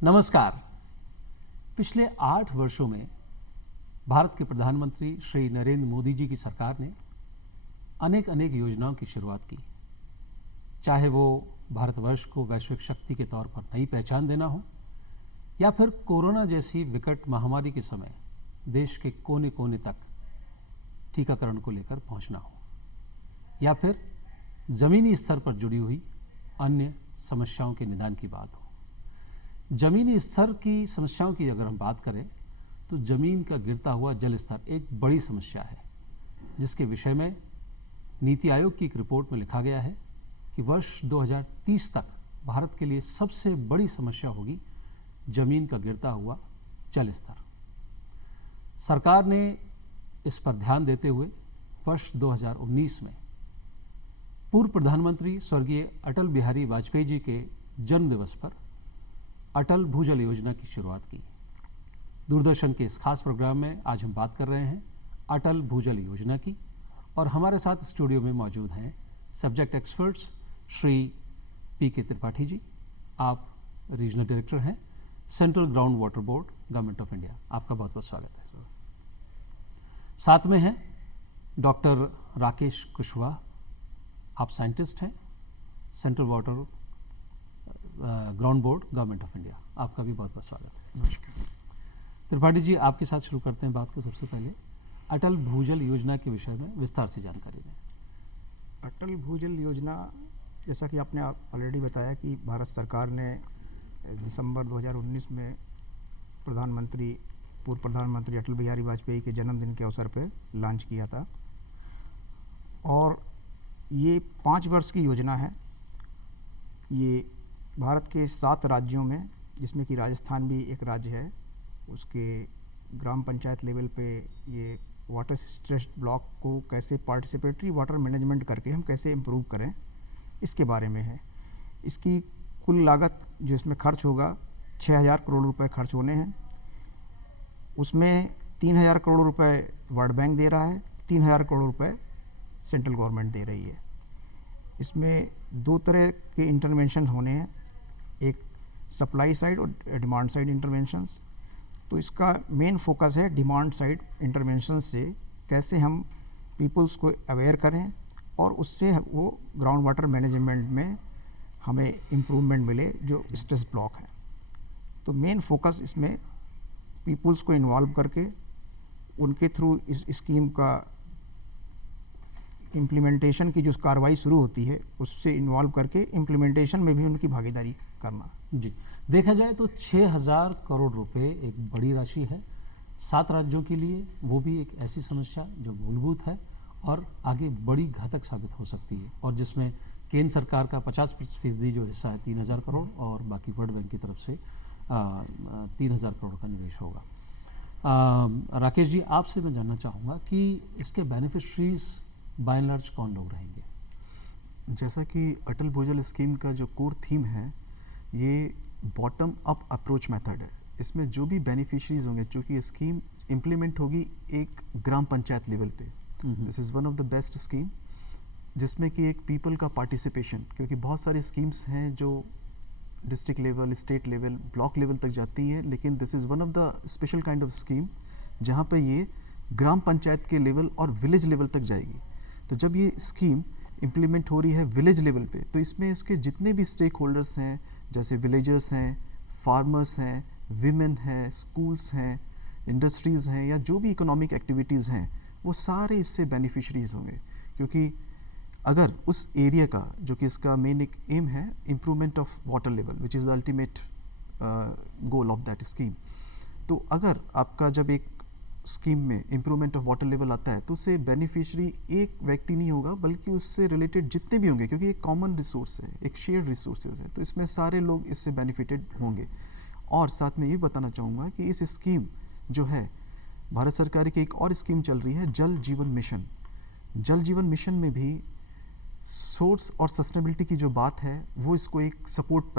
नमस्कार। पिछले 8 वर्षों में भारत के प्रधानमंत्री श्री नरेंद्र मोदी जी की सरकार ने अनेक योजनाओं की शुरुआत की। चाहे वो भारतवर्ष को वैश्विक शक्ति के तौर पर नई पहचान देना हो, या फिर कोरोना जैसी विकट महामारी के समय देश के कोने कोने तक टीकाकरण को लेकर पहुंचना हो, या फिर जमीनी स्तर पर जुड़ी हुई अन्य समस्याओं के निदान की बात हो। जमीनी स्तर की समस्याओं की अगर हम बात करें तो जमीन का गिरता हुआ जल स्तर एक बड़ी समस्या है, जिसके विषय में नीति आयोग की एक रिपोर्ट में लिखा गया है कि वर्ष 2030 तक भारत के लिए सबसे बड़ी समस्या होगी जमीन का गिरता हुआ जल स्तर। सरकार ने इस पर ध्यान देते हुए वर्ष 2019 में पूर्व प्रधानमंत्री स्वर्गीय अटल बिहारी वाजपेयी जी के जन्म दिवस पर अटल भूजल योजना की शुरुआत की। दूरदर्शन के इस खास प्रोग्राम में आज हम बात कर रहे हैं अटल भूजल योजना की, और हमारे साथ स्टूडियो में मौजूद हैं सब्जेक्ट एक्सपर्ट्स श्री पी.के. त्रिपाठी जी। आप रीजनल डायरेक्टर हैं central ground water board, government of India. आपका बहुत बहुत स्वागत है। साथ में हैं डॉक्टर राकेश कुशवाहा, आप साइंटिस्ट हैं central water ground board, government of India. आपका भी बहुत बहुत स्वागत है। नमस्कार। त्रिपाठी जी, आपके साथ शुरू करते हैं बात को। सबसे पहले अटल भूजल योजना के विषय में विस्तार से जानकारी दें। अटल भूजल योजना, जैसा कि आपने ऑलरेडी बताया कि भारत सरकार ने दिसंबर 2019 में पूर्व प्रधानमंत्री अटल बिहारी वाजपेयी के जन्मदिन के अवसर पर लॉन्च किया था, और ये 5 वर्ष की योजना है। ये भारत के 7 राज्यों में, जिसमें कि राजस्थान भी एक राज्य है, उसके ग्राम पंचायत लेवल पे ये वाटर स्ट्रेस्ड ब्लॉक को कैसे पार्टिसिपेटरी वाटर मैनेजमेंट करके हम कैसे इम्प्रूव करें, इसके बारे में है। इसकी कुल लागत जो इसमें खर्च होगा 6000 करोड़ रुपए खर्च होने हैं। उसमें 3000 करोड़ रुपए वर्ल्ड बैंक दे रहा है, 3000 करोड़ रुपए सेंट्रल गवर्नमेंट दे रही है। इसमें 2 तरह के इंटरवेंशन होने हैं, एक सप्लाई साइड और डिमांड साइड इंटरवेंशंस। तो इसका मेन फोकस है डिमांड साइड इंटरवेंशन से कैसे हम पीपल्स को अवेयर करें और उससे वो ग्राउंड वाटर मैनेजमेंट में हमें इम्प्रूवमेंट मिले जो स्ट्रेस ब्लॉक है। तो मेन फोकस इसमें पीपल्स को इन्वॉल्व करके उनके थ्रू इस स्कीम का इम्प्लीमेंटेशन की जो कार्रवाई शुरू होती है उससे इन्वॉल्व करके इम्प्लीमेंटेशन में भी उनकी भागीदारी करना। जी, देखा जाए तो 6000 करोड़ रुपए एक बड़ी राशि है 7 राज्यों के लिए, वो भी एक ऐसी समस्या जो मूलभूत है और आगे बड़ी घातक साबित हो सकती है, और जिसमें केंद्र सरकार का 50% जो हिस्सा है 3000 करोड़, और बाकी वर्ल्ड बैंक की तरफ से 3000 करोड़ का निवेश होगा। राकेश जी, आपसे मैं जानना चाहूँगा कि इसके बेनिफिशरीज बाय एंड लार्ज कौन लोग रहेंगे? जैसा कि अटल भूजल स्कीम का जो कोर थीम है, ये बॉटम अप अप्रोच मेथड है। इसमें जो भी बेनिफिशरीज होंगे, चूँकि स्कीम इम्प्लीमेंट होगी एक ग्राम पंचायत लेवल पे, this is one of the best scheme जिसमें कि एक पीपल का पार्टिसिपेशन, क्योंकि बहुत सारी स्कीम्स हैं जो district level, state level, block level तक जाती हैं, लेकिन this is one of the special kind of scheme जहाँ पे ये ग्राम पंचायत के लेवल और विलेज लेवल तक जाएगी। तो जब ये स्कीम इम्प्लीमेंट हो रही है विलेज लेवल पे, तो इसमें इसके जितने भी स्टेक होल्डर्स हैं, जैसे विलेजर्स हैं, फार्मर्स हैं, विमेन हैं, स्कूल्स हैं, इंडस्ट्रीज़ हैं, या जो भी इकोनॉमिक एक्टिविटीज़ हैं, वो सारे इससे बेनिफिशरीज होंगे। क्योंकि अगर उस एरिया का, जो कि इसका मेन एक एम है, improvement of water level which is the ultimate goal of that scheme, तो अगर आपका जब एक स्कीम में इम्प्रूवमेंट ऑफ वाटर लेवल आता है तो उससे बेनिफिशियरी एक व्यक्ति नहीं होगा, बल्कि उससे रिलेटेड जितने भी होंगे, क्योंकि एक कॉमन रिसोर्स है, एक शेयर्ड रिसोर्सेज है, तो इसमें सारे लोग इससे बेनिफिटेड होंगे। और साथ में ये बताना चाहूँगा कि इस स्कीम जो है, भारत सरकार की एक और स्कीम चल रही है जल जीवन मिशन। जल जीवन मिशन में भी सोर्स और सस्टेनेबिलिटी की जो बात है वो इसको एक सपोर्ट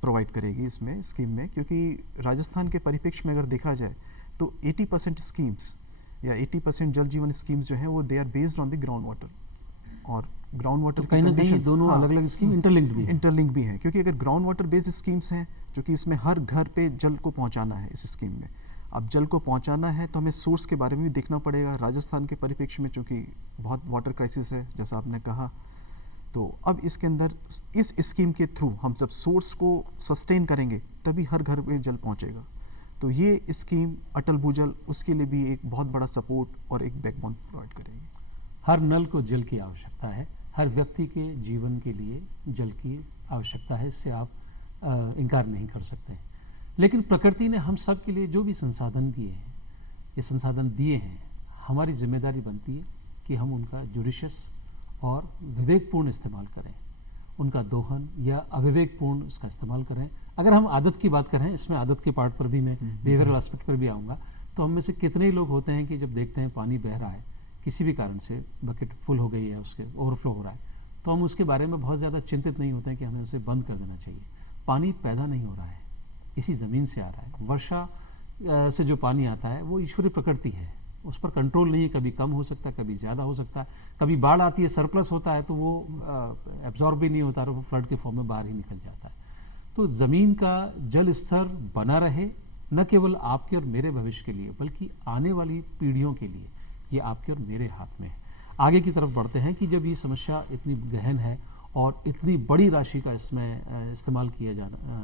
प्रोवाइड करेगी इसमें स्कीम में, क्योंकि राजस्थान के परिप्रेक्ष्य में अगर देखा जाए तो 80% स्कीम्स या 80% जल जीवन स्कीम्स जो हैं वो they are based on the ground water, और ग्राउंड वाटर तो कहीं ना कहीं दोनों अलग अलग स्कीम इंटरलिंक्ड भी हैं, क्योंकि अगर ग्राउंड वाटर बेस्ड स्कीम्स हैं क्योंकि इसमें हर घर पे जल को पहुंचाना है इस स्कीम में। अब जल को पहुंचाना है तो हमें सोर्स के बारे में भी देखना पड़ेगा। राजस्थान के परिप्रेक्ष्य में चूँकि बहुत वाटर क्राइसिस है जैसा आपने कहा, तो अब इसके अंदर इस स्कीम के थ्रू हम सब सोर्स को सस्टेन करेंगे तभी हर घर में जल पहुंचेगा। तो ये स्कीम अटल भूजल उसके लिए भी एक बहुत बड़ा सपोर्ट और एक बैकबोन प्रोवाइड करेगी। हर नल को जल की आवश्यकता है, हर व्यक्ति के जीवन के लिए जल की आवश्यकता है, इससे आप इनकार नहीं कर सकते। लेकिन प्रकृति ने हम सब के लिए जो भी संसाधन दिए हैं, ये संसाधन दिए हैं, हमारी जिम्मेदारी बनती है कि हम उनका जुडिशियस और विवेकपूर्ण इस्तेमाल करें, उनका दोहन या अविवेकपूर्ण उसका इस्तेमाल करें। अगर हम आदत की बात करें, इसमें आदत के पार्ट पर भी मैं बिहेवियरल एस्पेक्ट पर भी आऊँगा, तो हम में से कितने ही लोग होते हैं कि जब देखते हैं पानी बह रहा है, किसी भी कारण से बकेट फुल हो गई है, उसके ओवरफ्लो हो रहा है, तो हम उसके बारे में बहुत ज़्यादा चिंतित नहीं होते हैं कि हमें उसे बंद कर देना चाहिए। पानी पैदा नहीं हो रहा है, इसी ज़मीन से आ रहा है। वर्षा से जो पानी आता है वो ईश्वरीय प्रकृति है, उस पर कंट्रोल नहीं है, कभी कम हो सकता है, कभी ज़्यादा हो सकता है, कभी बाढ़ आती है, सरप्लस होता है तो वो एब्जॉर्ब भी नहीं होता और वो फ्लड के फॉर्म में बाहर ही निकल जाता है। तो ज़मीन का जल स्तर बना रहे, न केवल आपके और मेरे भविष्य के लिए बल्कि आने वाली पीढ़ियों के लिए, ये आपके और मेरे हाथ में है। आगे की तरफ बढ़ते हैं कि जब ये समस्या इतनी गहन है और इतनी बड़ी राशि का इसमें इस्तेमाल किया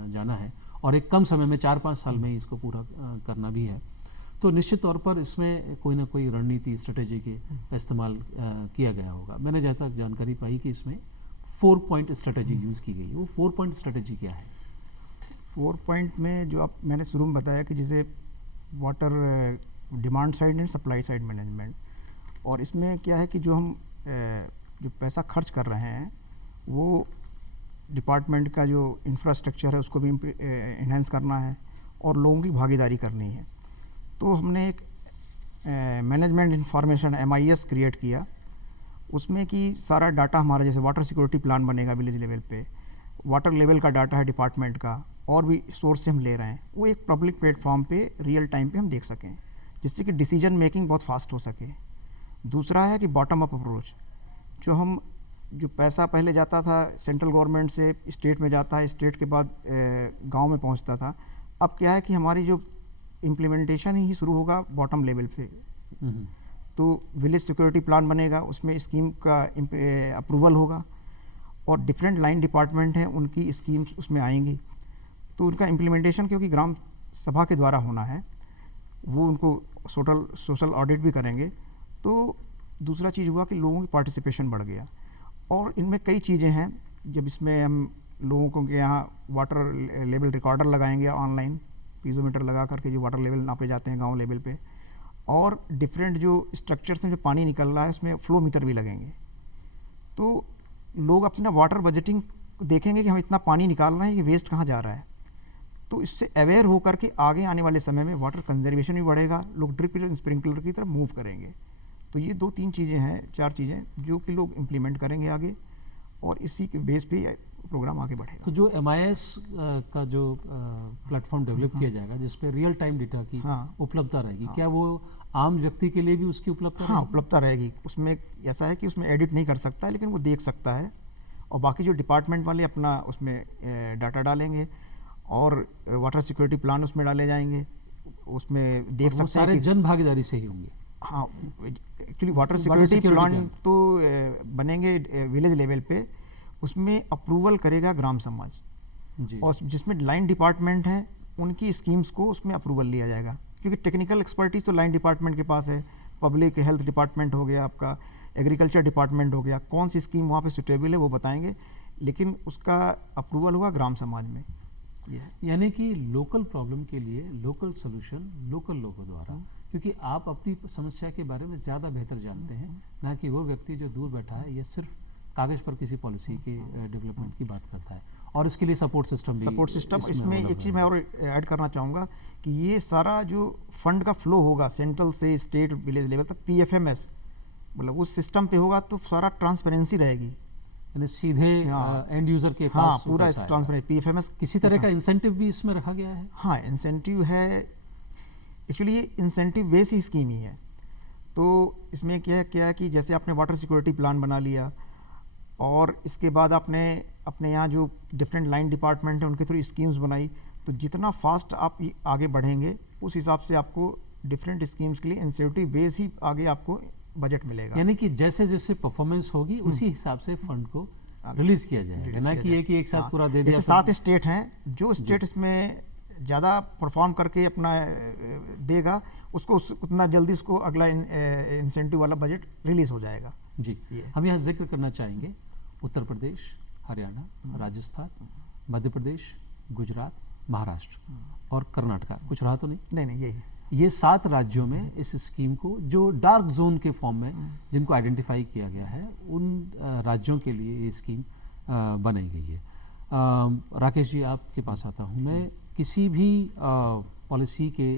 जाना है और एक कम समय में 4-5 साल में ही इसको पूरा करना भी है, तो निश्चित तौर पर इसमें कोई ना कोई रणनीति, स्ट्रेटेजी का इस्तेमाल किया गया होगा। मैंने जैसा जानकारी पाई कि इसमें 4 पॉइंट स्ट्रेटेजी यूज़ की गई है। वो 4 पॉइंट स्ट्रेटेजी क्या है? 4 पॉइंट में जो मैंने शुरू में बताया कि जैसे water demand side and supply side management, और इसमें क्या है कि जो हम जो पैसा खर्च कर रहे हैं वो डिपार्टमेंट का जो इंफ्रास्ट्रक्चर है उसको भी इन्हेंस करना है और लोगों की भागीदारी करनी है। तो हमने एक मैनेजमेंट इंफॉर्मेशन MIS क्रिएट किया, उसमें कि सारा डाटा हमारा, जैसे वाटर सिक्योरिटी प्लान बनेगा विलेज लेवल पे, वाटर लेवल का डाटा है डिपार्टमेंट का और भी सोर्स से हम ले रहे हैं, वो एक पब्लिक प्लेटफॉर्म पे रियल टाइम पे हम देख सकें, जिससे कि डिसीजन मेकिंग बहुत फास्ट हो सके। दूसरा है कि बॉटम अप अप्रोच, जो पैसा पहले जाता था सेंट्रल गवर्नमेंट से स्टेट में जाता है, स्टेट के बाद गांव में पहुंचता था, अब क्या है कि हमारी जो इम्प्लीमेंटेशन ही शुरू होगा बॉटम लेवल से। तो विलेज सिक्योरिटी प्लान बनेगा, उसमें स्कीम का अप्रूवल होगा और डिफरेंट लाइन डिपार्टमेंट हैं उनकी स्कीम्स उसमें आएंगी, तो उनका इम्प्लीमेंटेशन क्योंकि ग्राम सभा के द्वारा होना है, वो उनको सोशल ऑडिट भी करेंगे। तो दूसरा चीज़ हुआ कि लोगों की पार्टिसिपेशन बढ़ गया और इनमें कई चीज़ें हैं। जब इसमें हम लोगों को के यहाँ वाटर लेवल रिकॉर्डर लगाएंगे, ऑनलाइन पीजोमीटर लगा करके जो वाटर लेवल नापे जाते हैं गांव लेवल पे, और डिफरेंट जो स्ट्रक्चर से जो पानी निकल रहा है उसमें फ्लो मीटर भी लगेंगे, तो लोग अपना वाटर बजटिंग देखेंगे कि हम इतना पानी निकाल रहे हैं, ये वेस्ट कहाँ जा रहा है। तो इससे अवेयर होकर के आगे आने वाले समय में वाटर कंजर्वेशन भी बढ़ेगा, लोग ड्रिप एंड स्प्रिंकलर की तरफ मूव करेंगे। तो ये 2-3 चीज़ें हैं, 4 चीज़ें जो कि लोग इम्प्लीमेंट करेंगे आगे, और इसी के बेस पे प्रोग्राम आगे बढ़ेगा। तो जो MIS का जो प्लेटफॉर्म डेवलप किया जाएगा जिस पे रियल टाइम डेटा की उपलब्धता रहेगी, क्या वो आम व्यक्ति के लिए भी उसकी उपलब्धता रहेगी? उपलब्धता रहेगी। उसमें ऐसा है कि उसमें एडिट नहीं कर सकता है, लेकिन वो देख सकता है, और बाकी जो डिपार्टमेंट वाले अपना उसमें डाटा डालेंगे और वाटर सिक्योरिटी प्लान उसमें डाले जाएंगे, उसमें देख सकते हैं। सारे जन भागीदारी से ही होंगे। हाँ, एक्चुअली वाटर सिक्योरिटी प्लान तो बनेंगे विलेज लेवल पे, उसमें अप्रूवल करेगा ग्राम समाज जी। और जिसमें लाइन डिपार्टमेंट हैं उनकी स्कीम्स को उसमें अप्रूवल लिया जाएगा, क्योंकि टेक्निकल एक्सपर्टीज तो लाइन डिपार्टमेंट के पास है, पब्लिक हेल्थ डिपार्टमेंट हो गया, आपका एग्रीकल्चर डिपार्टमेंट हो गया, कौन सी स्कीम वहाँ पे सुटेबल है वो बताएंगे, लेकिन उसका अप्रूवल हुआ ग्राम समाज में। यानी कि लोकल प्रॉब्लम के लिए लोकल सोल्यूशन लोकल लोगों द्वारा, क्योंकि आप अपनी समस्या के बारे में ज़्यादा बेहतर जानते हैं, ना कि वो व्यक्ति जो दूर बैठा है या सिर्फ कागज़ पर किसी पॉलिसी के डेवलपमेंट की बात करता है। और इसके लिए सपोर्ट सिस्टम इसमें एक चीज़ मैं और ऐड करना चाहूँगा कि ये सारा जो फंड का फ्लो होगा सेंट्रल से स्टेट विलेज लेवल तक, PFMS मतलब उस सिस्टम पे होगा, तो सारा ट्रांसपेरेंसी रहेगी, यानी सीधे एंड यूजर के पास पूरा ट्रांसपेरेंट। PFMS किसी तरह का इंसेंटिव भी इसमें रखा गया है? हाँ, इंसेंटिव है, एक्चुअली ये इंसेंटिव बेस ही स्कीम ही है। तो इसमें क्या है कि जैसे आपने वाटर सिक्योरिटी प्लान बना लिया और इसके बाद आपने अपने यहाँ जो डिफरेंट लाइन डिपार्टमेंट है उनके थ्रू स्कीम्स बनाई, तो तो जितना फास्ट आप आगे बढ़ेंगे उस हिसाब से आपको डिफरेंट स्कीम्स के लिए इंसेंटिव बेस ही आगे आपको बजट मिलेगा। यानी कि जैसे जैसे परफॉर्मेंस होगी उसी हिसाब से फंड को रिलीज किया जाएगा, ना कि एक साथ पूरा दे दिया। जैसे 7 स्टेट हैं, जो स्टेट इसमें ज़्यादा परफॉर्म करके अपना देगा उसको उतना जल्दी उसको अगला इंसेंटिव वाला बजट रिलीज हो जाएगा। जी, हम यहाँ जिक्र करना चाहेंगे उत्तर प्रदेश, हरियाणा, राजस्थान, मध्य प्रदेश, गुजरात, महाराष्ट्र और कर्नाटका। कुछ रहा तो नहीं? नहीं, यही ये 7 राज्यों में इस स्कीम को, जो डार्क जोन के फॉर्म में जिनको आइडेंटिफाई किया गया है, उन राज्यों के लिए ये स्कीम बनाई गई है। राकेश जी, आपके पास आता हूँ मैं। किसी भी पॉलिसी के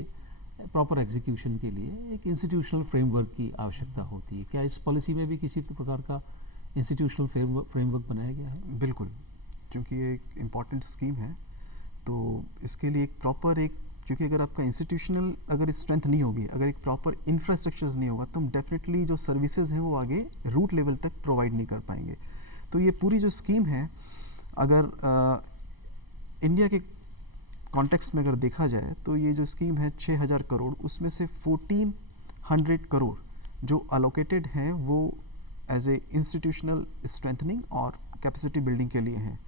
प्रॉपर एग्जीक्यूशन के लिए एक इंस्टीट्यूशनल फ्रेमवर्क की आवश्यकता होती है। क्या इस पॉलिसी में भी किसी प्रकार का इंस्टीट्यूशनल फ्रेमवर्क बनाया गया है? बिल्कुल, क्योंकि ये एक इम्पॉर्टेंट स्कीम है, तो इसके लिए एक प्रॉपर क्योंकि अगर आपका इंस्टीट्यूशनल अगर स्ट्रेंथ नहीं होगी, अगर एक प्रॉपर इंफ्रास्ट्रक्चर नहीं होगा, तो हम डेफिनेटली जो सर्विसेज हैं वो आगे रूट लेवल तक प्रोवाइड नहीं कर पाएंगे। तो ये पूरी जो स्कीम है, अगर इंडिया के कॉन्टेक्स्ट में अगर देखा जाए तो ये जो स्कीम है 6000 करोड़, उसमें से 1400 करोड़ जो अलोकेटेड हैं वो एज ए इंस्टीट्यूशनल स्ट्रेंथनिंग और कैपेसिटी बिल्डिंग के लिए हैं।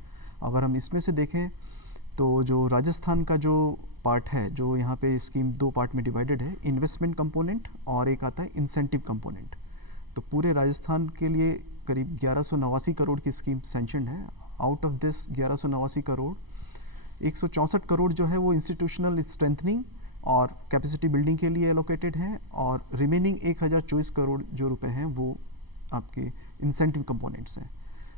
अगर हम इसमें से देखें तो जो राजस्थान का जो पार्ट है, जो यहाँ पे स्कीम 2 पार्ट में डिवाइडेड है, इन्वेस्टमेंट कंपोनेंट और एक आता है इंसेंटिव कंपोनेंट। तो पूरे राजस्थान के लिए करीब 1189 करोड़ की स्कीम सैंक्शन है। Out of this 1189 crore 164 crore जो है वो इंस्टीट्यूशनल स्ट्रेंथनिंग और कैपेसिटी बिल्डिंग के लिए एलोकेटेड हैं, और रिमेनिंग 1024 करोड़ जो रुपए हैं वो आपके इंसेंटिव कंपोनेंट्स हैं।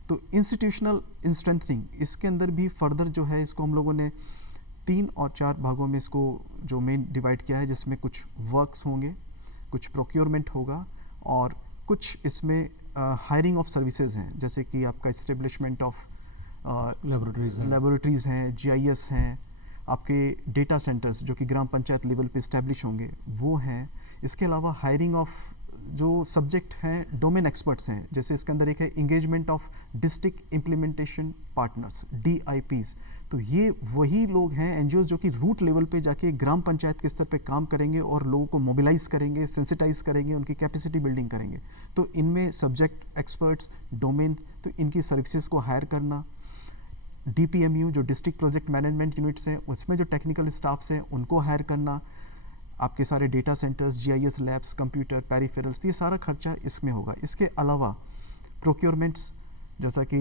तो इंस्टीट्यूशनल स्ट्रेंथनिंग, इसके अंदर भी फर्दर जो है इसको हम लोगों ने 3 और 4 भागों में इसको जो मेन डिवाइड किया है, जिसमें कुछ वर्क्स होंगे, कुछ प्रोक्योरमेंट होगा और कुछ इसमें हायरिंग ऑफ सर्विसेज हैं, जैसे कि आपका इस्टेब्लिशमेंट ऑफ लेबोरेटरीज हैं, GIS हैं, आपके डेटा सेंटर्स जो कि ग्राम पंचायत लेवल पे इस्टेब्लिश होंगे वो हैं। इसके अलावा हायरिंग ऑफ जो सब्जेक्ट हैं डोमेन एक्सपर्ट्स हैं, जैसे इसके अंदर एक है engagement of district implementation partners, DIPs। तो ये वही लोग हैं, NGOs, जो कि रूट लेवल पे जाके ग्राम पंचायत के स्तर पे काम करेंगे और लोगों को मोबिलाइज करेंगे, सेंसिटाइज करेंगे, उनकी कैपेसिटी बिल्डिंग करेंगे। तो इनमें सब्जेक्ट एक्सपर्ट्स, डोमेन, तो इनकी सर्विसेज को हायर करना। DPMU जो डिस्ट्रिक्ट प्रोजेक्ट मैनेजमेंट यूनिट्स हैं, उसमें जो टेक्निकल स्टाफ्स हैं उनको हायर करना। आपके सारे data centres, GIS labs, computer, peripherals, ये सारा खर्चा इसमें होगा। इसके अलावा प्रोक्योरमेंट्स, जैसा कि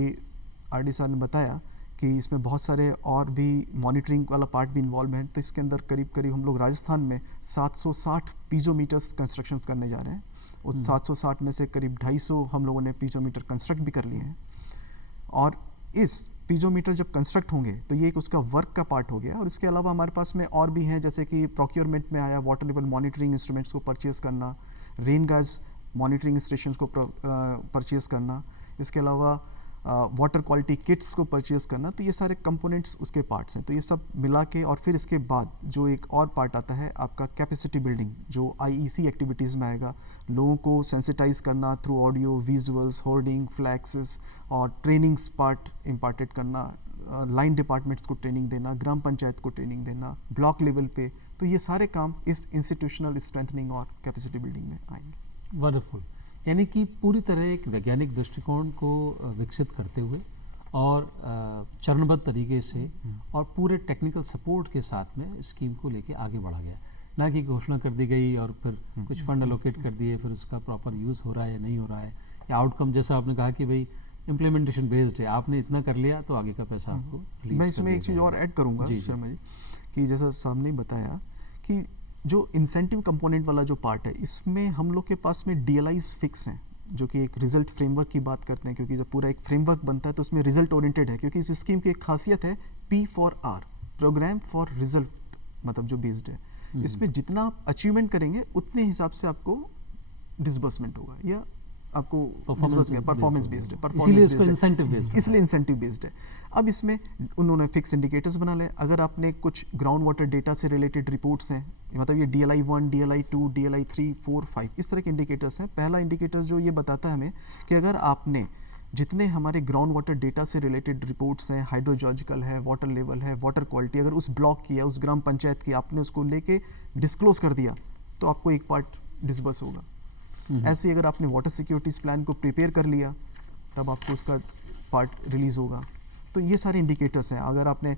RD सर ने बताया कि इसमें बहुत सारे और भी मॉनिटरिंग वाला पार्ट भी इन्वॉल्व है। तो इसके अंदर करीब करीब हम लोग राजस्थान में 760 पीजोमीटर्स कंस्ट्रक्शंस करने जा रहे हैं। उस 760 में से करीब 250 हम लोगों ने पीजोमीटर कंस्ट्रक्ट भी कर लिए हैं। और इस पीजोमीटर जब कंस्ट्रक्ट होंगे तो ये एक उसका वर्क का पार्ट हो गया। और इसके अलावा हमारे पास में और भी हैं, जैसे कि प्रोक्योरमेंट में आया वाटर लेवल मॉनिटरिंग इंस्ट्रूमेंट्स को परचेज करना, रेन गैस मॉनिटरिंग स्टेशंस को परचेज करना, इसके अलावा वाटर क्वालिटी किट्स को परचेज करना। तो ये सारे कंपोनेंट्स उसके पार्ट्स हैं। तो ये सब मिला के, और फिर इसके बाद जो एक और पार्ट आता है आपका कैपेसिटी बिल्डिंग, जो IEC एक्टिविटीज़ में आएगा। लोगों को सेंसिटाइज करना through audio, visuals, hoarding, flexes, और ट्रेनिंग्स पार्ट इम्पार्टेड करना, लाइन डिपार्टमेंट्स को ट्रेनिंग देना, ग्राम पंचायत को ट्रेनिंग देना, ब्लॉक लेवल पे। तो ये सारे काम इस इंस्टीट्यूशनल स्ट्रेंथनिंग और कैपेसिटी बिल्डिंग में आएंगे। वंडरफुल। यानी कि पूरी तरह एक वैज्ञानिक दृष्टिकोण को विकसित करते हुए और चरणबद्ध तरीके से और पूरे टेक्निकल सपोर्ट के साथ में स्कीम को लेके आगे बढ़ा गया, ना कि घोषणा कर दी गई और फिर कुछ फंड एलोकेट कर दिए, फिर उसका प्रॉपर यूज़ हो रहा है या नहीं हो रहा है, या आउटकम जैसा आपने कहा कि भाई इम्प्लीमेंटेशन बेस्ड है, आपने इतना कर लिया तो आगे का पैसा आपको रिलीज। मैं इसमें एक चीज़ और ऐड करूँगा शर्मा जी, कि जैसा सामने ही बताया कि जो इंसेंटिव कंपोनेंट वाला जो पार्ट है, इसमें हम लोग के पास में DLIs फिक्स हैं, जो कि एक रिजल्ट फ्रेमवर्क की बात करते हैं, क्योंकि जब पूरा एक फ्रेमवर्क बनता है तो उसमें रिजल्ट ओरिएंटेड है। क्योंकि इस स्कीम की एक खासियत है P for R, programme for result, मतलब जो बेस्ड है। इसमें जितना आप अचीवमेंट करेंगे उतने हिसाब से आपको डिसबर्समेंट होगा, या आपको परफॉर्मेंस बेस्ड है, इसलिए इसको इंसेंटिव बेस्ड, इसलिए इंसेंटिव बेस्ड है। अब इसमें उन्होंने फिक्स इंडिकेटर्स बना ले। अगर आपने कुछ ग्राउंड वाटर डेटा से रिलेटेड रिपोर्ट्स हैं, मतलब ये DLI 1, DLI 2, DLI 3, 4, 5 इस तरह के इंडिकेटर्स हैं। पहला इंडिकेटर जो ये बताता है हमें कि अगर आपने जितने हमारे ग्राउंड वाटर डेटा से रिलेटेड रिपोर्ट्स हैं, हाइड्रोलॉजिकल है, वाटर लेवल है, वाटर क्वालिटी, अगर उस ब्लॉक की या उस ग्राम पंचायत की आपने उसको लेके डिस्क्लोज कर दिया तो आपको एक पार्ट डिसबर्स होगा। ऐसे ही अगर आपने वाटर सिक्योरिटीज प्लान को प्रिपेयर कर लिया तब आपको उसका पार्ट रिलीज होगा। तो ये सारे इंडिकेटर्स हैं। अगर आपने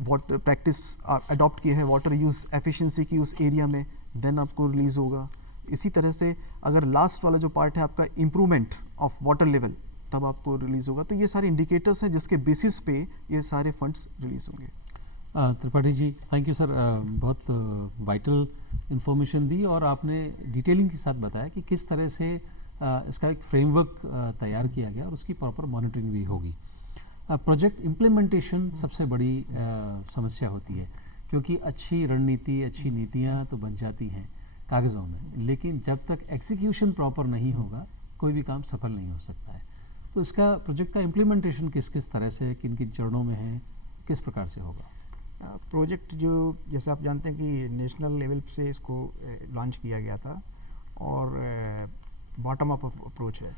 वाटर प्रैक्टिस अडॉप्ट की है वाटर यूज़ एफिशिएंसी की उस एरिया में, देन आपको रिलीज होगा। इसी तरह से अगर लास्ट वाला जो पार्ट है आपका इम्प्रूवमेंट ऑफ वाटर लेवल, तब आपको रिलीज होगा। तो ये सारे इंडिकेटर्स हैं जिसके बेसिस पे ये सारे फंड्स रिलीज होंगे। Tripathi ji, thank you sir, बहुत वाइटल इन्फॉर्मेशन दी और आपने डिटेलिंग के साथ बताया कि किस तरह से इसका एक फ्रेमवर्क तैयार किया गया और उसकी प्रॉपर मॉनिटरिंग भी होगी। प्रोजेक्ट इम्प्लीमेंटेशन सबसे बड़ी समस्या होती है, क्योंकि अच्छी रणनीति, अच्छी नीतियाँ तो बन जाती हैं कागज़ों में, लेकिन जब तक एग्जीक्यूशन प्रॉपर नहीं होगा कोई भी काम सफल नहीं हो सकता है। तो इसका प्रोजेक्ट का इम्प्लीमेंटेशन किस किस तरह से, किन किन चरणों में है, किस प्रकार से होगा? प्रोजेक्ट जो जैसे आप जानते हैं कि नेशनल लेवल से इसको लॉन्च किया गया था और बॉटम अप अप्रोच है।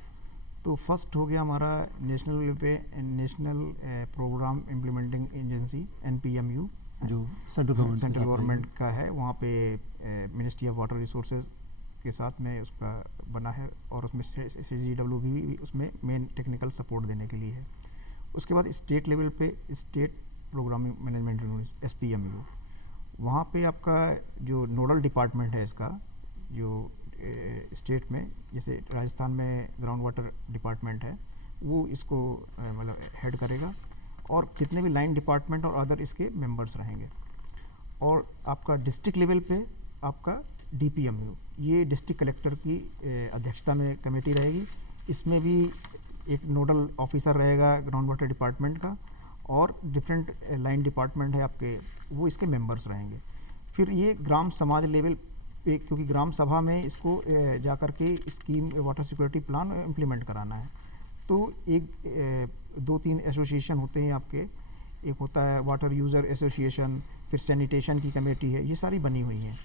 तो फर्स्ट हो गया हमारा नेशनल लेवल पे national programme implementing agency NPMU, जो सेंट्रल गवर्नमेंट का है। वहाँ पे मिनिस्ट्री ऑफ वाटर रिसोर्सेज के साथ में उसका बना है और उसमें CGW भी उसमें मेन टेक्निकल सपोर्ट देने के लिए है। उसके बाद स्टेट लेवल पे state programming management unit SPMU, वहाँ पे आपका जो नोडल डिपार्टमेंट है इसका, जो स्टेट में जैसे राजस्थान में ग्राउंड वाटर डिपार्टमेंट है, वो इसको मतलब हेड करेगा और जितने भी लाइन डिपार्टमेंट और अदर इसके मेंबर्स रहेंगे। और आपका डिस्ट्रिक्ट लेवल पे आपका DPMU, ये डिस्ट्रिक्ट कलेक्टर की अध्यक्षता में कमेटी रहेगी। इसमें भी एक नोडल ऑफिसर रहेगा ग्राउंड वाटर डिपार्टमेंट का और डिफरेंट लाइन डिपार्टमेंट है आपके, वो इसके मेंबर्स रहेंगे। फिर ये ग्राम समाज लेवल पे, क्योंकि ग्राम सभा में इसको जा कर के scheme water security plan implement कराना है, तो एक 2-3 एसोसिएशन होते हैं आपके। एक होता है वाटर यूज़र एसोसिएशन, फिर सैनिटेशन की कमेटी है, ये सारी बनी हुई हैं।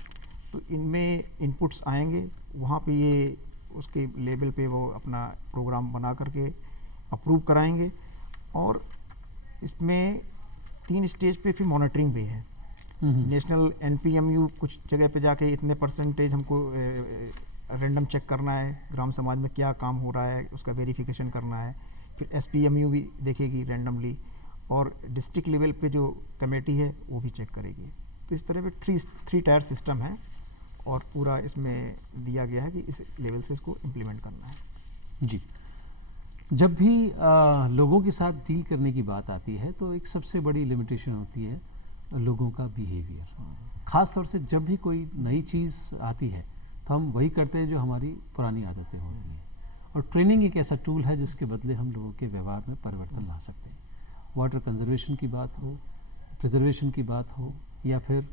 तो इनमें इनपुट्स आएंगे, वहाँ पे ये उसके लेवल पे वो अपना प्रोग्राम बना करके अप्रूव कराएंगे। और इसमें 3 स्टेज पे फिर मॉनिटरिंग भी है। नेशनल NPMU कुछ जगह पे जाके इतने परसेंटेज हमको रैंडम चेक करना है, ग्राम समाज में क्या काम हो रहा है उसका वेरिफिकेशन करना है। फिर SPMU भी देखेगी रैंडमली, और डिस्ट्रिक्ट लेवल पे जो कमेटी है वो भी चेक करेगी। तो इस तरह पे 3 टायर सिस्टम है और पूरा इसमें दिया गया है कि इस लेवल से इसको इम्प्लीमेंट करना है। जी, जब भी लोगों के साथ डील करने की बात आती है तो एक सबसे बड़ी लिमिटेशन होती है लोगों का बिहेवियर। ख़ास तौर से जब भी कोई नई चीज़ आती है तो हम वही करते हैं जो हमारी पुरानी आदतें होती हैं, और ट्रेनिंग एक ऐसा टूल है जिसके बदले हम लोगों के व्यवहार में परिवर्तन ला सकते हैं। वाटर कंजर्वेशन की बात हो, प्रिजर्वेशन की बात हो, या फिर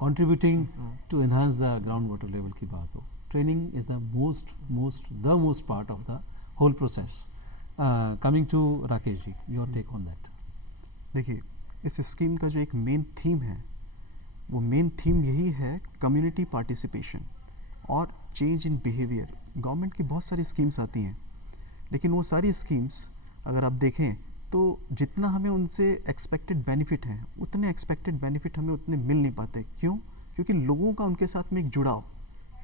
contributing to enhance the ground water level की बात हो, training is the most part of the whole process. Coming to Rakesh ji, your take on that. देखिए, इस स्कीम का जो एक मेन थीम है, वो मेन थीम यही है कम्युनिटी पार्टिसिपेशन और चेंज इन बिहेवियर। गवर्नमेंट की बहुत सारी स्कीम्स आती हैं, लेकिन वो सारी स्कीम्स अगर आप देखें तो जितना हमें उनसे एक्सपेक्टेड बेनिफिट हैं, उतने एक्सपेक्टेड बेनिफिट हमें उतने मिल नहीं पाते। क्यों? क्योंकि लोगों का उनके साथ में एक जुड़ाव,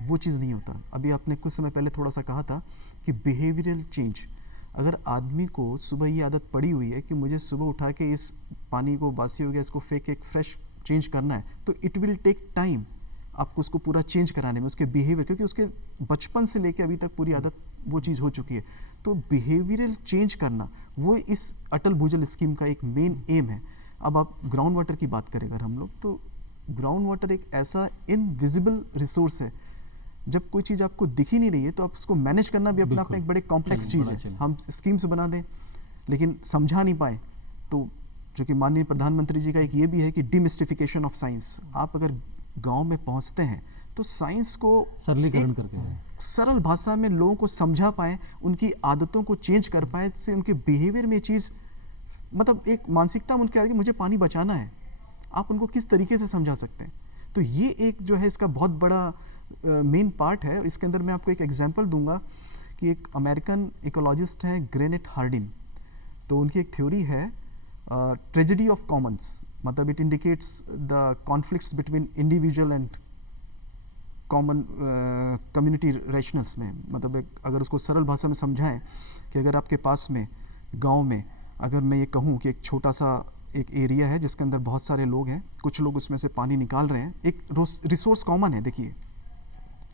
वो चीज़ नहीं होता। अभी आपने कुछ समय पहले थोड़ा सा कहा था कि बिहेवियरल चेंज, अगर आदमी को सुबह ये आदत पड़ी हुई है कि मुझे सुबह उठा के इस पानी को बासी हो गया इसको फेंक के एक फ्रेश चेंज करना है, तो इट विल टेक टाइम आपको उसको पूरा चेंज कराने में, उसके बिहेवियर, क्योंकि उसके बचपन से लेके अभी तक पूरी आदत वो चीज़ हो चुकी है। तो बिहेवियरल चेंज करना वो इस अटल भूजल स्कीम का एक मेन एम है। अब आप ग्राउंड वाटर की बात करें अगर हम लोग, तो ग्राउंड वाटर एक ऐसा इनविजिबल रिसोर्स है, जब कोई चीज़ आपको दिख ही नहीं रही है तो आप उसको मैनेज करना भी अपना एक बड़े कॉम्प्लेक्स चीज़ है। हम स्कीम्स बना दें लेकिन समझा नहीं पाए, तो जो कि माननीय प्रधानमंत्री जी का एक ये भी है कि डिमिस्टिफिकेशन ऑफ साइंस। आप अगर गांव में पहुंचते हैं तो साइंस को सरलीकरण करके सरल भाषा में लोगों को समझा पाए, उनकी आदतों को चेंज कर पाए, इससे उनके बिहेवियर में चीज़, मतलब एक मानसिकता उनके आगे मुझे पानी बचाना है, आप उनको किस तरीके से समझा सकते हैं। तो ये एक जो है इसका बहुत बड़ा मेन पार्ट है। इसके अंदर मैं आपको एक एग्जांपल दूंगा कि एक अमेरिकन इकोलॉजिस्ट हैं ग्रेनेट हार्डिन, तो उनकी एक थ्योरी है ट्रेजेडी ऑफ कॉमन्स, मतलब it indicates the conflicts between individual and common community rationals में। मतलब अगर उसको सरल भाषा में समझाएं कि अगर आपके पास में गांव में अगर मैं ये कहूँ कि एक छोटा सा एक एरिया है जिसके अंदर बहुत सारे लोग हैं, कुछ लोग उसमें से पानी निकाल रहे हैं, एक रिसोर्स कॉमन है। देखिए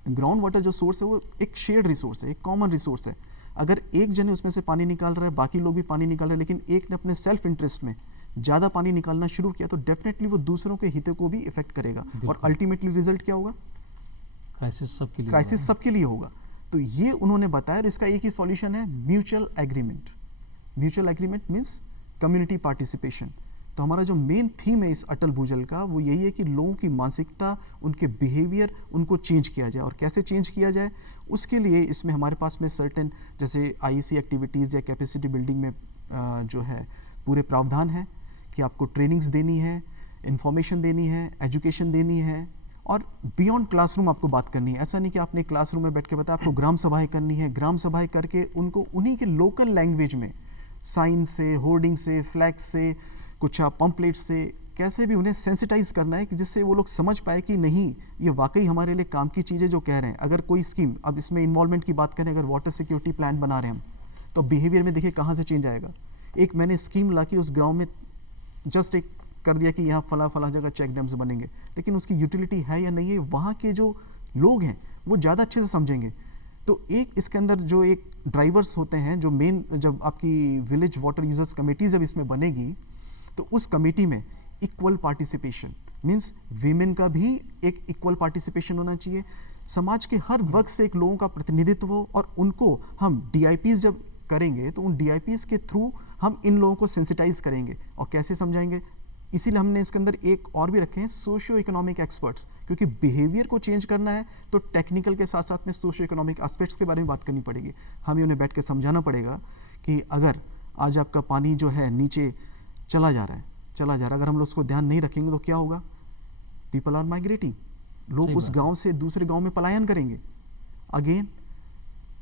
ग्राउंड वाटर जो सोर्स है वो एक शेयर्ड रिसोर्स है, एक कॉमन रिसोर्स है। अगर एक जने उसमें से पानी निकाल रहा है, बाकी लोग भी पानी निकाल रहे हैं, लेकिन एक ने अपने सेल्फ इंटरेस्ट में ज़्यादा पानी निकालना शुरू किया, तो डेफिनेटली वो दूसरों के हितों को भी इफेक्ट करेगा और अल्टीमेटली रिजल्ट क्या होगा? क्राइसिस सबके लिए होगा। तो ये उन्होंने बताया और इसका एक ही सॉल्यूशन है, mutual agreement. Mutual agreement means community participation. तो हमारा जो मेन थीम है इस अटल भूजल का वो यही है कि लोगों की मानसिकता, उनके बिहेवियर, उनको चेंज किया जाए। और कैसे चेंज किया जाए, उसके लिए इसमें हमारे पास में सर्टेन जैसे आईसी एक्टिविटीज़ या कैपेसिटी बिल्डिंग में जो है पूरे प्रावधान है कि आपको ट्रेनिंग्स देनी है, इंफॉर्मेशन देनी है, एजुकेशन देनी है और बियॉन्ड क्लासरूम आपको बात करनी है। ऐसा नहीं कि आपने क्लासरूम में बैठ के बताया, आपको ग्राम सभाएं करनी है। ग्राम सभाएं करके उनको उन्हीं के लोकल लैंग्वेज में साइन से, होर्डिंग से, फ्लैग से, कुछ पंपलेट से, कैसे भी उन्हें सेंसिटाइज करना है कि जिससे वो लोग समझ पाए कि नहीं ये वाकई हमारे लिए काम की चीज़ें जो कह रहे हैं। अगर कोई स्कीम, अब इसमें इन्वॉल्वमेंट की बात करें, अगर वाटर सिक्योरिटी प्लान बना रहे हैं हम, तो बिहेवियर में देखिए कहाँ से चेंज आएगा। एक मैंने स्कीम ला के उस गाँव में जस्ट एक कर दिया कि यहाँ फला जगह चेक डैम्स बनेंगे, लेकिन उसकी यूटिलिटी है या नहीं है, वहाँ के जो लोग हैं वो ज़्यादा अच्छे से समझेंगे। तो एक इसके अंदर जो एक ड्राइवर्स होते हैं, जो मेन, जब आपकी विलेज वाटर यूजर्स कमेटी जब इसमें बनेगी तो उस कमेटी में इक्वल पार्टिसिपेशन मीन्स वीमेन का भी एक इक्वल पार्टिसिपेशन होना चाहिए। समाज के हर वर्ग से एक लोगों का प्रतिनिधित्व हो और उनको हम DIPs जब करेंगे तो उन DIPs के थ्रू हम इन लोगों को सेंसिटाइज करेंगे। और कैसे समझाएंगे, इसीलिए हमने इसके अंदर एक और भी रखे हैं, सोशियो इकोनॉमिक एक्सपर्ट्स, क्योंकि बिहेवियर को चेंज करना है तो टेक्निकल के साथ साथ में सोशियो इकोनॉमिक एस्पेक्ट्स के बारे में बात करनी पड़ेगी। हमें उन्हें बैठ के समझाना पड़ेगा कि अगर आज आपका पानी जो है नीचे चला जा रहा है, अगर हम लोग उसको ध्यान नहीं रखेंगे तो क्या होगा? पीपल आर माइग्रेटिंग, लोग उस गांव से दूसरे गांव में पलायन करेंगे। अगेन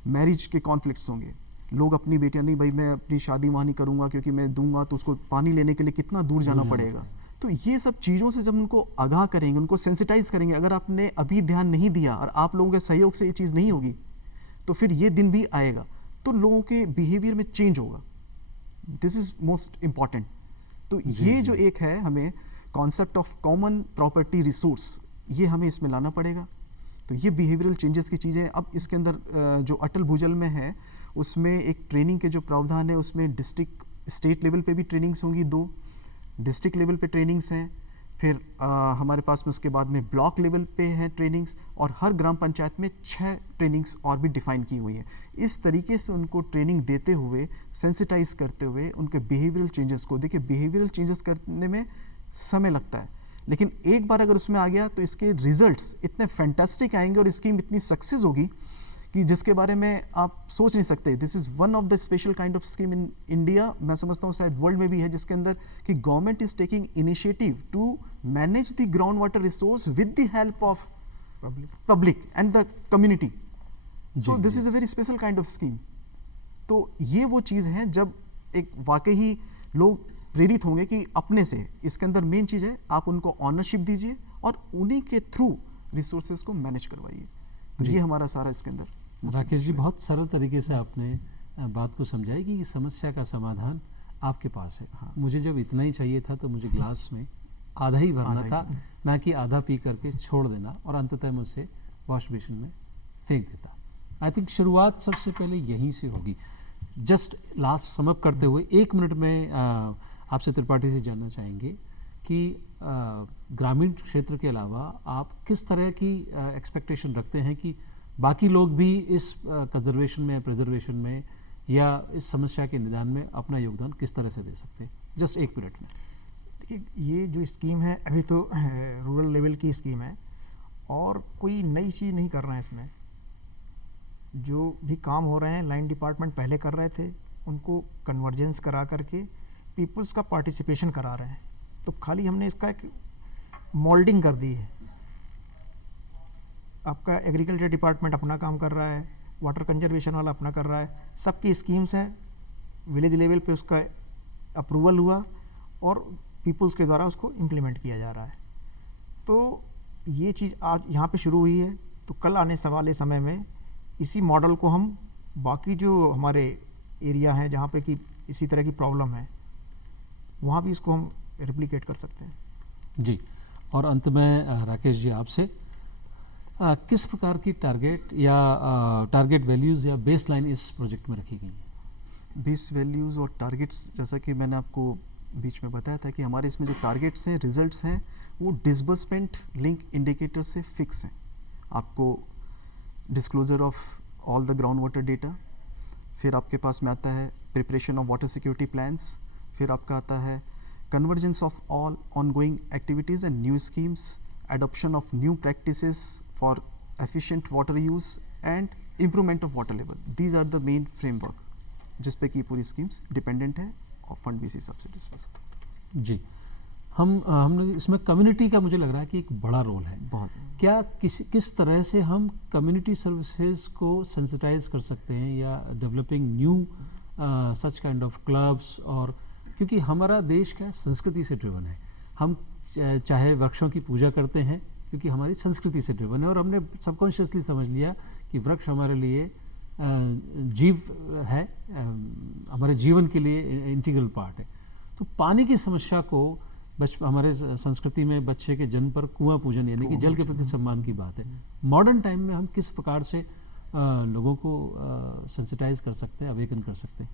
मैरिज के कॉन्फ्लिक्ट्स होंगे, लोग अपनी बेटियां, नहीं भाई मैं अपनी शादी वहाँ नहीं करूँगा क्योंकि मैं दूंगा तो उसको पानी लेने के लिए कितना दूर जाना पड़ेगा। तो ये सब चीज़ों से जब उनको आगाह करेंगे, उनको सेंसिटाइज करेंगे, अगर आपने अभी ध्यान नहीं दिया और आप लोगों के सहयोग से ये चीज़ नहीं होगी तो फिर ये दिन भी आएगा, तो लोगों के बिहेवियर में चेंज होगा। This is most important. तो ये जो एक है, हमें concept of common property resource, ये हमें इसमें लाना पड़ेगा। तो ये बिहेवियरल चेंजेस की चीज़ें अब इसके अंदर जो अटल भूजल में है उसमें एक ट्रेनिंग के जो प्रावधान है उसमें डिस्ट्रिक्ट स्टेट लेवल पे भी ट्रेनिंग्स होंगी, 2 डिस्ट्रिक्ट लेवल पे ट्रेनिंग्स हैं, फिर हमारे पास में उसके बाद में ब्लॉक लेवल पे हैं ट्रेनिंग्स, और हर ग्राम पंचायत में 6 ट्रेनिंग्स और भी डिफाइन की हुई हैं। इस तरीके से उनको ट्रेनिंग देते हुए, सेंसिटाइज करते हुए उनके बिहेवियरल चेंजेस को, देखिए बिहेवियरल चेंजेस करने में समय लगता है, लेकिन एक बार अगर उसमें आ गया तो इसके रिजल्ट्स इतने फैंटास्टिक आएंगे और स्कीम इतनी सक्सेस होगी कि जिसके बारे में आप सोच नहीं सकते। This is one of the special kind of scheme in India, मैं समझता हूँ शायद वर्ल्ड में भी है, जिसके अंदर कि government is taking initiative to manage the ground water resource with the help of public and the community. So this is a very special kind of scheme. तो ये वो चीज़ है जब एक वाकई ही लोग प्रेरित होंगे कि अपने से, इसके अंदर मेन चीज़ है आप उनको ऑनरशिप दीजिए और उन्हीं के थ्रू रिसोर्सेज को मैनेज करवाइए। तो ये हमारा सारा इसके अंदर। राकेश जी, बहुत सरल तरीके से आपने बात को समझाई कि समस्या का समाधान आपके पास है। हाँ। मुझे जब इतना ही चाहिए था तो मुझे ग्लास में आधा ही भरना था, ना कि आधा पी करके छोड़ देना और अंततः मुझसे वॉश बेसिन में फेंक देता। आई थिंक शुरुआत सबसे पहले यहीं से होगी। जस्ट लास्ट समअप करते हुए 1 मिनट में आपसे त्रिपाठी से जानना चाहेंगे कि ग्रामीण क्षेत्र के अलावा आप किस तरह की एक्सपेक्टेशन रखते हैं कि बाकी लोग भी इस कंजर्वेशन में, प्रिजर्वेशन में या इस समस्या के निदान में अपना योगदान किस तरह से दे सकते हैं? जस्ट 1 मिनट में। देखिए, ये जो स्कीम है अभी तो रूरल लेवल की स्कीम है और कोई नई चीज़ नहीं कर रहे हैं इसमें। जो भी काम हो रहे हैं लाइन डिपार्टमेंट पहले कर रहे थे, उनको कन्वर्जेंस करा करके पीपल्स का पार्टिसिपेशन करा रहे हैं। तो खाली हमने इसका एक मोल्डिंग कर दी है। आपका एग्रीकल्चर डिपार्टमेंट अपना काम कर रहा है, वाटर कंजर्वेशन वाला अपना कर रहा है, सबकी स्कीम्स हैं, विलेज लेवल पे उसका अप्रूवल हुआ और पीपल्स के द्वारा उसको इम्प्लीमेंट किया जा रहा है। तो ये चीज़ आज यहाँ पे शुरू हुई है, तो कल आने वाले समय में इसी मॉडल को हम बाकी जो हमारे एरिया हैं जहाँ पे कि इसी तरह की प्रॉब्लम है, वहाँ भी इसको हम रेप्लिकेट कर सकते हैं। जी, और अंत में राकेश जी आपसे किस प्रकार की टारगेट या टारगेट वैल्यूज़ या बेस लाइन इस प्रोजेक्ट में रखी गई है? बेस वैल्यूज़ और टारगेट्स, जैसा कि मैंने आपको बीच में बताया था कि हमारे इसमें जो टारगेट्स हैं, रिजल्ट्स हैं, वो डिसबर्समेंट लिंक इंडिकेटर से फिक्स हैं। आपको disclosure of all the ground water data, फिर आपके पास में आता है preparation of water security plans, फिर आपका आता है convergence of all ongoing activities and new schemes, adoption of new practices for efficient water use and improvement of water level. These are the main framework जिस पे की पूरी schemes dependent है और फंड भी इसी हिसाब से डिस्पर्स होता है। जी, हमने इसमें कम्युनिटी का मुझे लग रहा है कि एक बड़ा रोल है। बहुत। क्या किस तरह से हम कम्युनिटी सर्विसेज को सेंसिटाइज कर सकते हैं या developing new such kind of clubs, और क्योंकि हमारा देश क्या संस्कृति से ड्रिवन है, हम चाहे वृक्षों की पूजा करते हैं क्योंकि हमारी संस्कृति से ड्रिवन है, और हमने सबकॉन्शियसली समझ लिया कि वृक्ष हमारे लिए जीव है, हमारे जीवन के लिए इंटीग्रल पार्ट है। तो पानी की समस्या को हमारे संस्कृति में बच्चे के जन्म पर कुआं पूजन यानी कि जल के प्रति सम्मान की बात है। मॉडर्न टाइम में हम किस प्रकार से लोगों को सेंसिटाइज कर सकते हैं, अवेकन कर सकते हैं?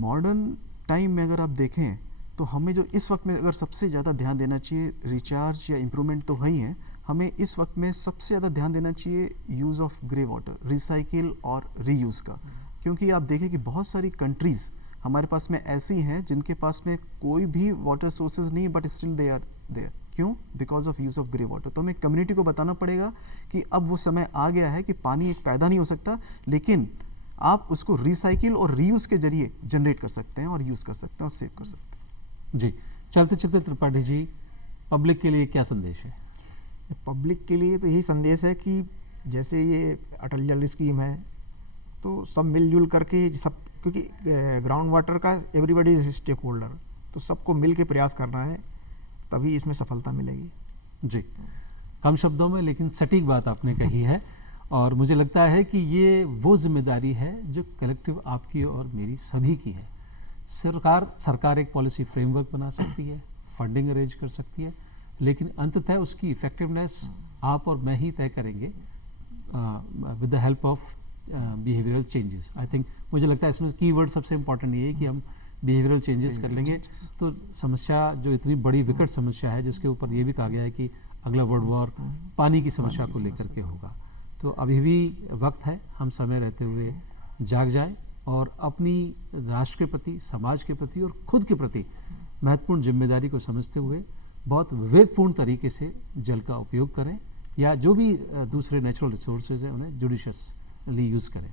मॉडर्न टाइम में अगर आप देखें तो हमें जो इस वक्त में अगर सबसे ज़्यादा ध्यान देना चाहिए, रिचार्ज या इम्प्रूवमेंट तो है ही है, हमें इस वक्त में सबसे ज़्यादा ध्यान देना चाहिए use of grey water, recycle और रीयूज़ का। क्योंकि आप देखें कि बहुत सारी कंट्रीज़ हमारे पास में ऐसी हैं जिनके पास में कोई भी वाटर सोर्सेज नहीं, but still they are there. क्यों? Because of use of grey water. तो हमें कम्युनिटी को बताना पड़ेगा कि अब वो समय आ गया है कि पानी एक पैदा नहीं हो सकता, लेकिन आप उसको रिसाइकिल और रीयूज़ के जरिए जनरेट कर सकते हैं और यूज़ कर सकते हैं और सेव कर सकते हैं। जी, चलते चलते त्रिपाठी जी, पब्लिक के लिए क्या संदेश है? पब्लिक के लिए तो यही संदेश है कि जैसे ये अटल जल स्कीम है, तो सब मिलजुल करके सब, क्योंकि ग्राउंड वाटर का एवरीबॉडी इज स्टेक होल्डर, तो सबको मिल के प्रयास करना है, तभी इसमें सफलता मिलेगी। जी, कम शब्दों में लेकिन सटीक बात आपने कही है, और मुझे लगता है कि ये वो जिम्मेदारी है जो कलेक्टिव आपकी और मेरी सभी की है। सरकार एक पॉलिसी फ्रेमवर्क बना सकती है, फंडिंग अरेंज कर सकती है, लेकिन अंततः उसकी इफेक्टिवनेस आप और मैं ही तय करेंगे with the help of behavioural changes. I think मुझे लगता है इसमें कीवर्ड सबसे इम्पॉर्टेंट ये है कि हम बिहेवियरल चेंजेस कर लेंगे तो समस्या जो इतनी बड़ी विकट समस्या है, जिसके ऊपर ये भी कहा गया है कि अगला वर्ल्ड वॉर पानी की समस्या को लेकर के होगा, तो अभी भी वक्त है, हम समय रहते हुए जाग जाएं और अपनी राष्ट्र के प्रति, समाज के प्रति और खुद के प्रति महत्वपूर्ण जिम्मेदारी को समझते हुए बहुत विवेकपूर्ण तरीके से जल का उपयोग करें, या जो भी दूसरे नेचुरल रिसोर्सेज हैं उन्हें जुडिशियसली यूज़ करें।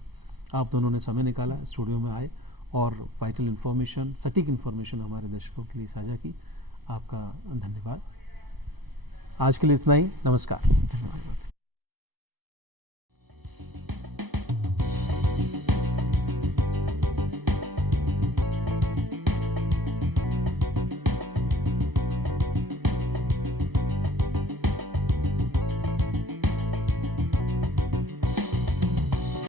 आप दोनों ने समय निकाला, स्टूडियो में आए और वाइटल इन्फॉर्मेशन, सटीक इन्फॉर्मेशन हमारे दर्शकों के लिए साझा की। आपका धन्यवाद। आज के लिए इतना ही, नमस्कार।